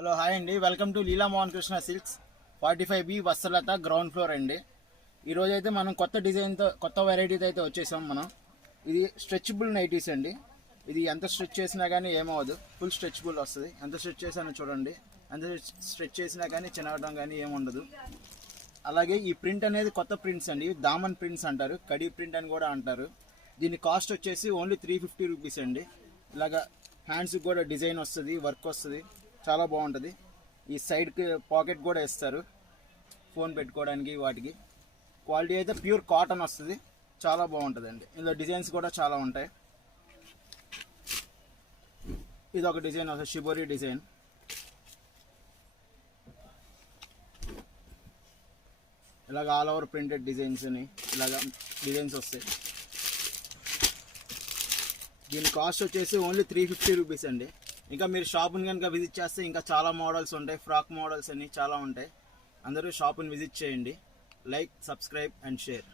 Hello hi అండి, welcome to Leela Mohan Krishna silks 45B వత్సలత ground floor అండి. ఈరోజు అయితే మనం కొత్త డిజైన్తో కొత్త వెరైటీతో అయితే వచ్చేసాం. మనం ఇది స్ట్రెచబుల్ నైటీస్ అండి. ఇది ఎంత స్ట్రెచ్ చేసినా కానీ ఏమవ్వదు, ఫుల్ స్ట్రెచబుల్ వస్తుంది. ఎంత స్ట్రెచ్ చేసానో చూడండి, ఎంత స్ట్రెచ్ చేసినా కానీ చిన్నగడం కానీ ఏముండదు. అలాగే ఈ ప్రింట్ అనేది కొత్త ప్రింట్స్ అండి, దామన్ ప్రింట్స్ అంటారు, కడీ ప్రింట్ అని కూడా అంటారు. దీని కాస్ట్ వచ్చేసి ఓన్లీ 350 రూపీస్ అండి. ఇలాగా హ్యాండ్స్కి కూడా డిజైన్ వస్తుంది, వర్క్ వస్తుంది, చాలా బాగుంటుంది. ఈ సైడ్కి పాకెట్ కూడా ఇస్తారు ఫోన్ పెట్టుకోవడానికి. వాటికి క్వాలిటీ అయితే ప్యూర్ కాటన్ వస్తుంది, చాలా బాగుంటుందండి. ఇందులో డిజైన్స్ కూడా చాలా ఉంటాయి. ఇది ఒక డిజైన్ వస్తుంది, షిబోరి డిజైన్. ఇలాగ ఆల్ ఓవర్ ప్రింటెడ్ డిజైన్స్ అని ఇలాగ డిజైన్స్ వస్తాయి. దీని కాస్ట్ వచ్చేసి ఓన్లీ 350 రూపీస్ అండి. ఇంకా మీరు షాప్ని కనుక విజిట్ చేస్తే ఇంకా చాలా మోడల్స్ ఉంటాయి, ఫ్రాక్ మోడల్స్ అని చాలా ఉంటాయి. అందరూ షాప్ని విజిట్ చేయండి. Like, subscribe and share.